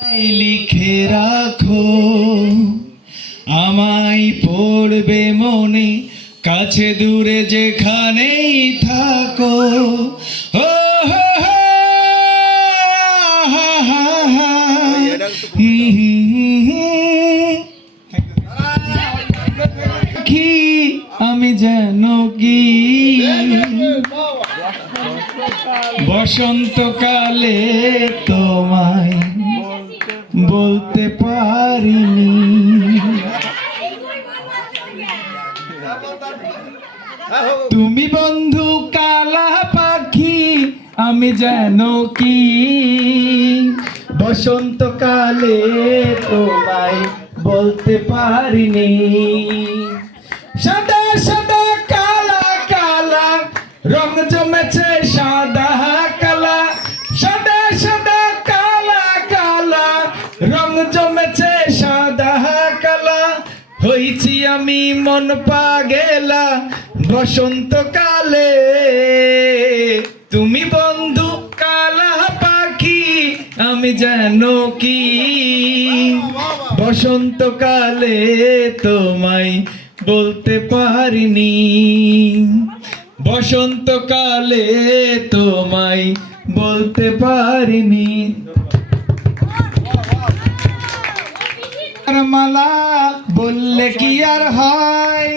লিখে রাখো, আমায় পড়বে মনে, কাছে দূরে যেখানেই থাকো। ও হো হো, হা হা হা, কি আমি যেন কি বসন্তকালে তোমায় বলতে পারিনি। তুমি বন্ধু কালা পাখি, আমি যেন কি বসন্তকালে তোমায় বলতে পারিনি। সাদা সাদা কালা কালা রং জমেছে, সাদা কালা, সাদা সাদা কালা কালা রং জমেছে, সাদা কালা হইছি আমি মন পাগেলা বসন্তকালে। তুমি বন্ধু কালা পাখি, আমি যেন কি বসন্তকালে তোমায় বলতে পারিনি। বসন্তকালে তোমায় বলতে পারিনি। মালা বললে কি আর হয়?